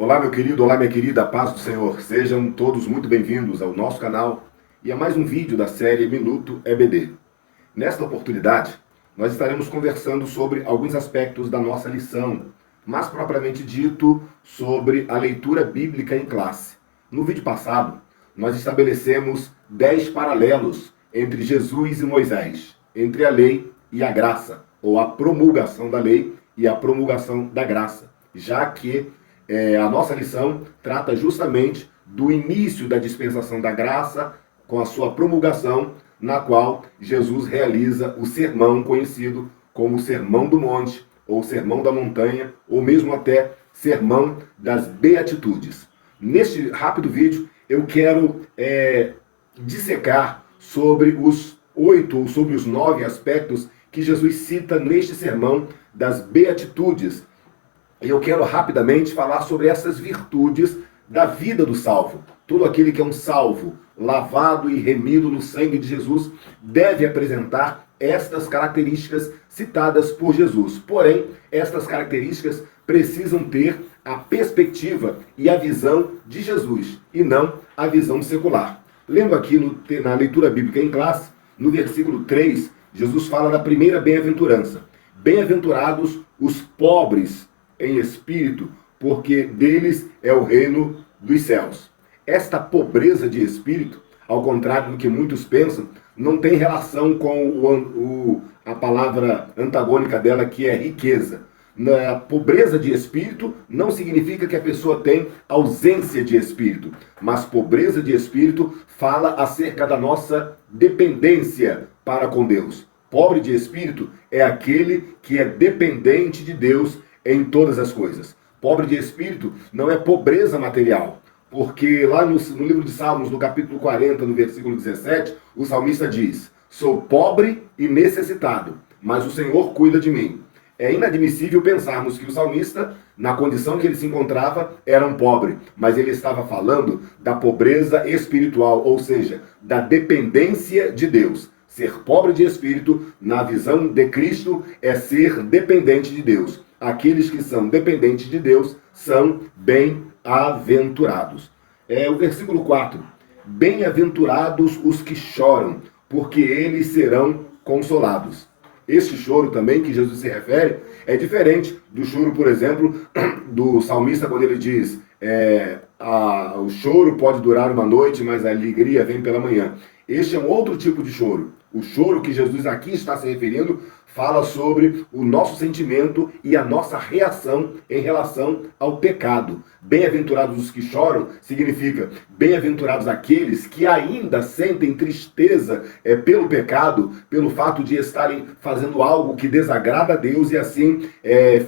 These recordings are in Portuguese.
Olá, meu querido, olá, minha querida, paz do Senhor. Sejam todos muito bem-vindos ao nosso canal e a mais um vídeo da série Minuto EBD. Nesta oportunidade, nós estaremos conversando sobre alguns aspectos da nossa lição, mais propriamente dito, sobre a leitura bíblica em classe. No vídeo passado, nós estabelecemos 10 paralelos entre Jesus e Moisés, entre a lei e a graça, ou a promulgação da lei e a promulgação da graça, já que a nossa lição trata justamente do início da dispensação da graça com a sua promulgação, na qual Jesus realiza o sermão conhecido como Sermão do Monte, ou Sermão da Montanha, ou mesmo até Sermão das Beatitudes. Neste rápido vídeo, eu quero dissecar sobre os 8 ou sobre os 9 aspectos que Jesus cita neste Sermão das Beatitudes. Eu quero rapidamente falar sobre essas virtudes da vida do salvo. Todo aquele que é um salvo, lavado e remido no sangue de Jesus, deve apresentar estas características citadas por Jesus. Porém, estas características precisam ter a perspectiva e a visão de Jesus, e não a visão secular. Lendo aqui na leitura bíblica em classe, no versículo 3, Jesus fala da primeira bem-aventurança. Bem-aventurados os pobres em espírito, porque deles é o reino dos céus. Esta pobreza de espírito, ao contrário do que muitos pensam, não tem relação com a palavra antagônica dela, que é riqueza. Na pobreza de espírito não significa que a pessoa tem ausência de espírito, mas pobreza de espírito fala acerca da nossa dependência para com Deus. Pobre de espírito é aquele que é dependente de Deus em todas as coisas. Pobre de espírito não é pobreza material, porque lá no livro de Salmos, no capítulo 40, no versículo 17, o salmista diz: sou pobre e necessitado, mas o Senhor cuida de mim. É inadmissível pensarmos que o salmista, na condição que ele se encontrava, era um pobre, mas ele estava falando da pobreza espiritual, ou seja, da dependência de Deus. Ser pobre de espírito, na visão de Cristo, é ser dependente de Deus. Aqueles que são dependentes de Deus são bem-aventurados. O versículo 4. Bem-aventurados os que choram, porque eles serão consolados. Este choro também que Jesus se refere é diferente do choro, por exemplo, do salmista quando ele diz o choro pode durar uma noite, mas a alegria vem pela manhã. Este é um outro tipo de choro. O choro que Jesus aqui está se referindo fala sobre o nosso sentimento e a nossa reação em relação ao pecado. Bem-aventurados os que choram significa bem-aventurados aqueles que ainda sentem tristeza pelo pecado, pelo fato de estarem fazendo algo que desagrada a Deus e assim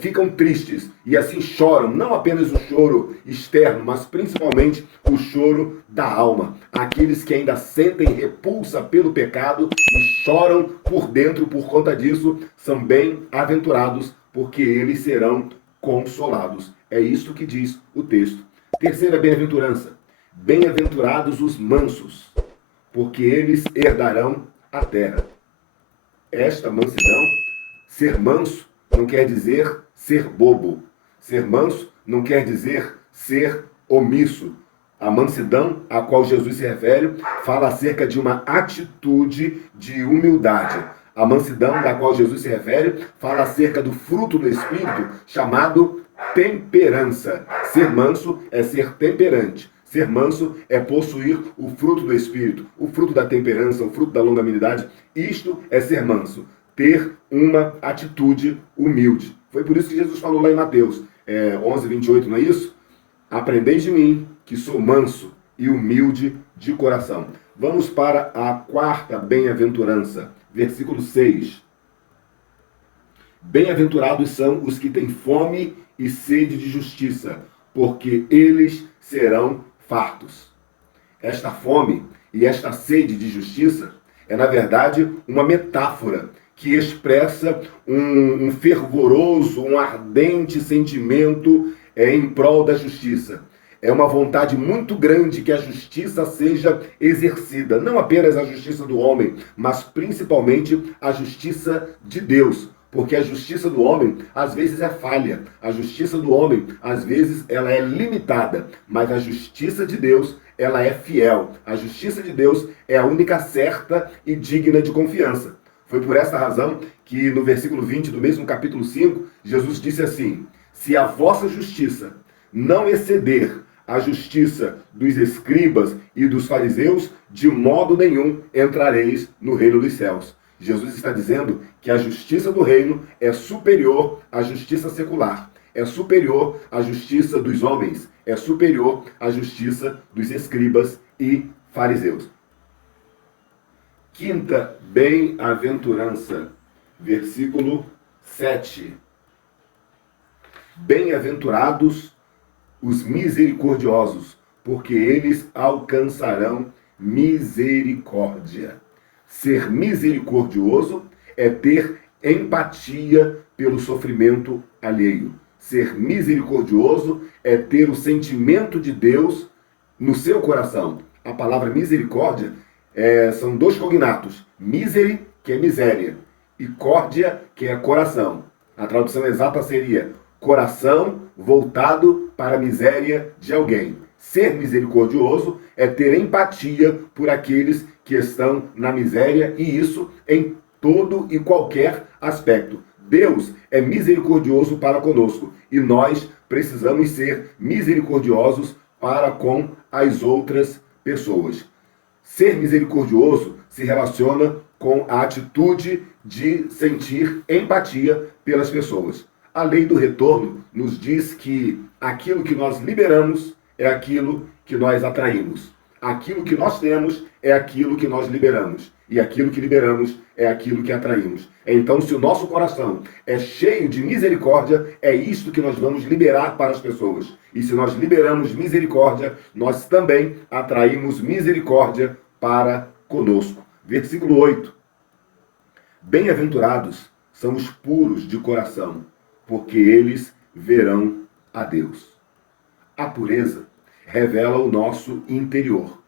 ficam tristes e assim choram, não apenas o choro externo, mas principalmente o choro da alma. Aqueles que ainda sentem repulsa pelo pecado e choram por dentro por conta disso, são bem-aventurados, porque eles serão consolados. É isso que diz o texto. Terceira bem-aventurança. Bem-aventurados os mansos, porque eles herdarão a terra. Esta mansidão, ser manso, não quer dizer ser bobo. Ser manso não quer dizer ser omisso. A mansidão a qual Jesus se refere fala acerca de uma atitude de humildade. A mansidão da qual Jesus se refere fala acerca do fruto do Espírito chamado temperança. Ser manso é ser temperante. Ser manso é possuir o fruto do Espírito, o fruto da temperança, o fruto da longanimidade. Isto é ser manso, ter uma atitude humilde. Foi por isso que Jesus falou lá em Mateus 11:28, não é isso? Aprendei de mim, que sou manso e humilde de coração. Vamos para a quarta bem-aventurança, versículo 6. Bem-aventurados são os que têm fome e sede de justiça, porque eles serão fartos. Esta fome e esta sede de justiça é, na verdade, uma metáfora que expressa um fervoroso, um ardente sentimento em prol da justiça. É uma vontade muito grande que a justiça seja exercida. Não apenas a justiça do homem, mas principalmente a justiça de Deus. Porque a justiça do homem, às vezes, é falha. A justiça do homem, às vezes, ela é limitada. Mas a justiça de Deus, ela é fiel. A justiça de Deus é a única certa e digna de confiança. Foi por esta razão que no versículo 20 do mesmo capítulo 5, Jesus disse assim: se a vossa justiça não exceder a justiça dos escribas e dos fariseus, de modo nenhum entrareis no reino dos céus. Jesus está dizendo que a justiça do reino é superior à justiça secular, é superior à justiça dos homens, é superior à justiça dos escribas e fariseus. Quinta bem-aventurança, versículo 7. Bem-aventurados os misericordiosos, porque eles alcançarão misericórdia. Ser misericordioso é ter empatia pelo sofrimento alheio. Ser misericordioso é ter o sentimento de Deus no seu coração. A palavra misericórdia são dois cognatos. Miseri, que é miséria, e córdia, que é coração. A tradução exata seria coração voltado para a miséria de alguém. Ser misericordioso é ter empatia por aqueles que estão na miséria, e isso em todo e qualquer aspecto. Deus é misericordioso para conosco e nós precisamos ser misericordiosos para com as outras pessoas. Ser misericordioso se relaciona com a atitude de sentir empatia pelas pessoas. A lei do retorno nos diz que aquilo que nós liberamos é aquilo que nós atraímos. Aquilo que nós temos é aquilo que nós liberamos. E aquilo que liberamos é aquilo que atraímos. Então, se o nosso coração é cheio de misericórdia, é isto que nós vamos liberar para as pessoas. E se nós liberamos misericórdia, nós também atraímos misericórdia para conosco. Versículo 8. Bem-aventurados são os puros de coração, porque eles verão a Deus. A pureza revela o nosso interior.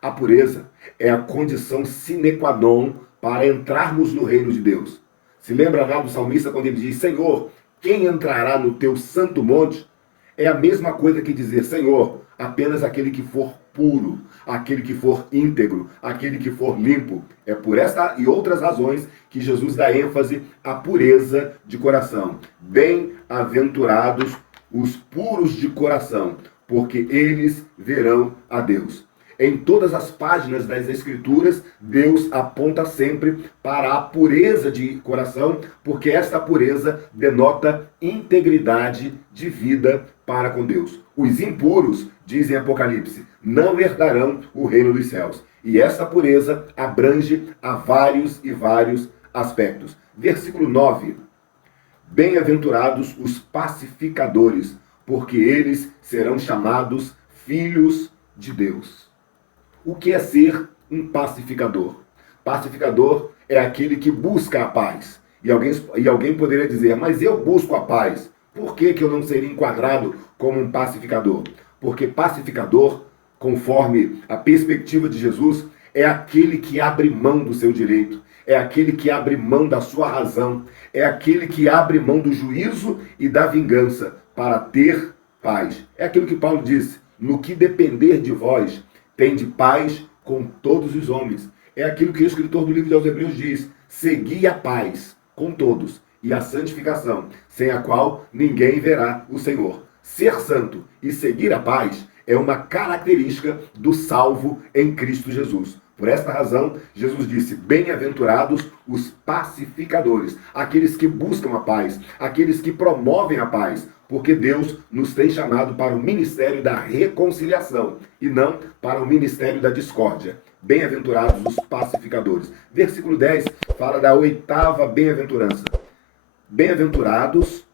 A pureza é a condição sine qua non para entrarmos no reino de Deus. Se lembra lá do salmista quando ele diz: Senhor, quem entrará no teu santo monte? É a mesma coisa que dizer: Senhor, apenas aquele que for puro, aquele que for íntegro, aquele que for limpo. É por esta e outras razões que Jesus dá ênfase à pureza de coração. Bem-aventurados os puros de coração, porque eles verão a Deus. Em todas as páginas das Escrituras, Deus aponta sempre para a pureza de coração, porque esta pureza denota integridade de vida para com Deus. Os impuros, diz em Apocalipse, não herdarão o reino dos céus. E esta pureza abrange a vários e vários aspectos. Versículo 9. Bem-aventurados os pacificadores, porque eles serão chamados filhos de Deus. O que é ser um pacificador? Pacificador é aquele que busca a paz. E alguém poderia dizer: mas eu busco a paz. Por que eu não seria enquadrado como um pacificador? Porque pacificador, conforme a perspectiva de Jesus, é aquele que abre mão do seu direito, é aquele que abre mão da sua razão, é aquele que abre mão do juízo e da vingança para ter paz. É aquilo que Paulo disse: no que depender de vós, tende paz com todos os homens. É aquilo que o escritor do livro aos Hebreus diz: segui a paz com todos e a santificação, sem a qual ninguém verá o Senhor. Ser santo e seguir a paz é uma característica do salvo em Cristo Jesus. Por esta razão, Jesus disse: bem-aventurados os pacificadores, aqueles que buscam a paz, aqueles que promovem a paz, porque Deus nos tem chamado para o ministério da reconciliação e não para o ministério da discórdia. Bem-aventurados os pacificadores. Versículo 10 fala da oitava bem-aventurança. Bem-aventurados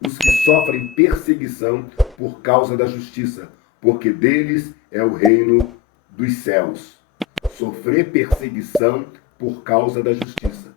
os que sofrem perseguição por causa da justiça, porque deles é o reino dos céus. Sofrer perseguição por causa da justiça.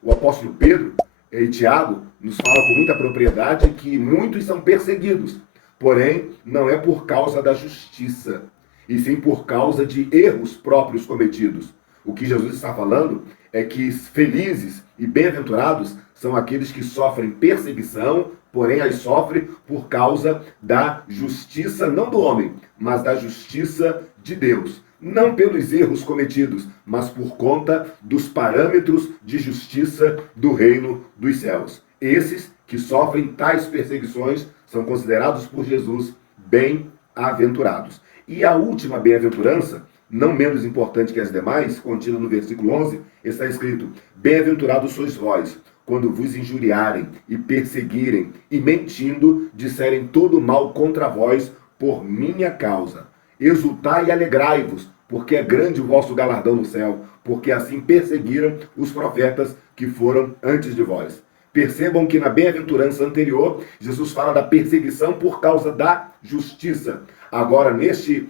O apóstolo Pedro e Tiago nos fala com muita propriedade que muitos são perseguidos, porém não é por causa da justiça, e sim por causa de erros próprios cometidos. O que Jesus está falando é que felizes e bem-aventurados são aqueles que sofrem perseguição, porém as sofrem por causa da justiça, não do homem, mas da justiça de Deus. Não pelos erros cometidos, mas por conta dos parâmetros de justiça do reino dos céus. Esses que sofrem tais perseguições são considerados por Jesus bem-aventurados. E a última bem-aventurança, não menos importante que as demais, contida no versículo 11, está escrito: bem-aventurados sois vós, quando vos injuriarem e perseguirem e mentindo disserem todo mal contra vós por minha causa. Exultai e alegrai-vos, porque é grande o vosso galardão no céu, porque assim perseguiram os profetas que foram antes de vós. Percebam que na bem-aventurança anterior, Jesus fala da perseguição por causa da justiça. Agora, neste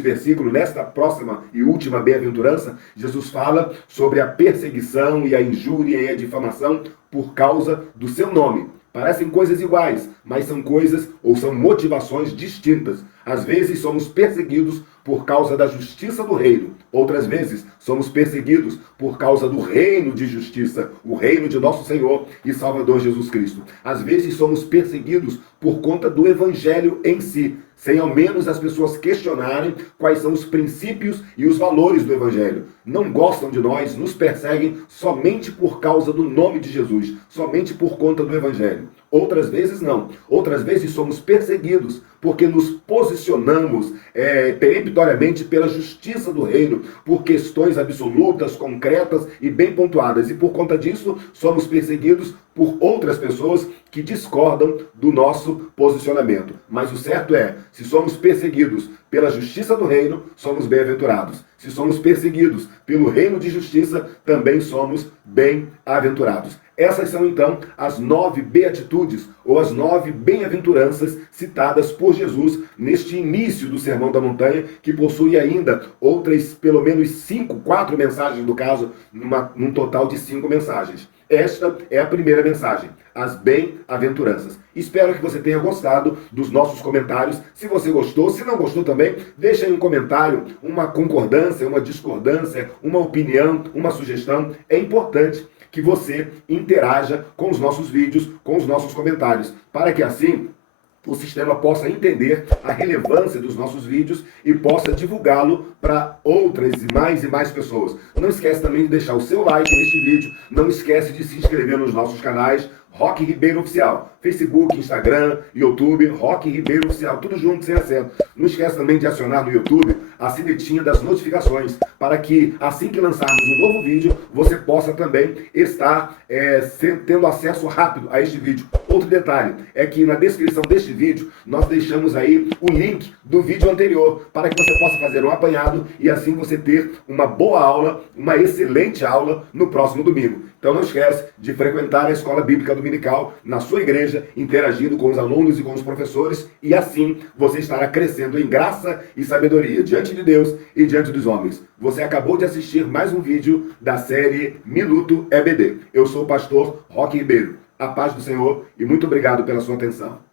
versículo, nesta próxima e última bem-aventurança, Jesus fala sobre a perseguição e a injúria e a difamação por causa do seu nome. Parecem coisas iguais, mas são coisas ou são motivações distintas. Às vezes somos perseguidos por causa da justiça do reino. Outras vezes somos perseguidos por causa do reino de justiça, o reino de nosso Senhor e Salvador Jesus Cristo. Às vezes somos perseguidos por conta do evangelho em si, sem ao menos as pessoas questionarem quais são os princípios e os valores do evangelho. Não gostam de nós, nos perseguem somente por causa do nome de Jesus, somente por conta do evangelho. Outras vezes não. Outras vezes somos perseguidos porque nos posicionamos peremptoriamente pela justiça do reino, por questões absolutas, concretas e bem pontuadas. E por conta disso, somos perseguidos por outras pessoas que discordam do nosso posicionamento. Mas o certo é, se somos perseguidos pela justiça do reino, somos bem-aventurados. Se somos perseguidos pelo reino de justiça, também somos bem-aventurados. Essas são, então, as 9 beatitudes, ou as 9 bem-aventuranças citadas por Jesus neste início do Sermão da Montanha, que possui ainda outras, pelo menos 4 mensagens, no caso, num total de 5 mensagens. Esta é a primeira mensagem, as bem-aventuranças. Espero que você tenha gostado dos nossos comentários. Se você gostou, se não gostou também, deixa aí um comentário, uma concordância, uma discordância, uma opinião, uma sugestão. É importante que você interaja com os nossos vídeos, com os nossos comentários, para que assim o sistema possa entender a relevância dos nossos vídeos e possa divulgá-lo para outras e mais pessoas. Não esquece também de deixar o seu like neste vídeo, não esquece de se inscrever nos nossos canais, Roque Ribeiro Oficial, Facebook, Instagram, YouTube, Roque Ribeiro Oficial, tudo junto, sem acento. Não esquece também de acionar no YouTube a sinetinha das notificações, para que assim que lançarmos um novo vídeo, você possa também estar tendo acesso rápido a este vídeo. Outro detalhe é que na descrição deste vídeo, nós deixamos aí o link do vídeo anterior, para que você possa fazer um apanhado e assim você ter uma boa aula, uma excelente aula no próximo domingo. Então não esquece de frequentar a Escola Bíblica Dominical na sua igreja, interagindo com os alunos e com os professores, e assim você estará crescendo em graça e sabedoria diante de Deus e diante dos homens. Você acabou de assistir mais um vídeo da série Minuto EBD. Eu sou o pastor Roque Ribeiro. A paz do Senhor e muito obrigado pela sua atenção.